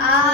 Ah.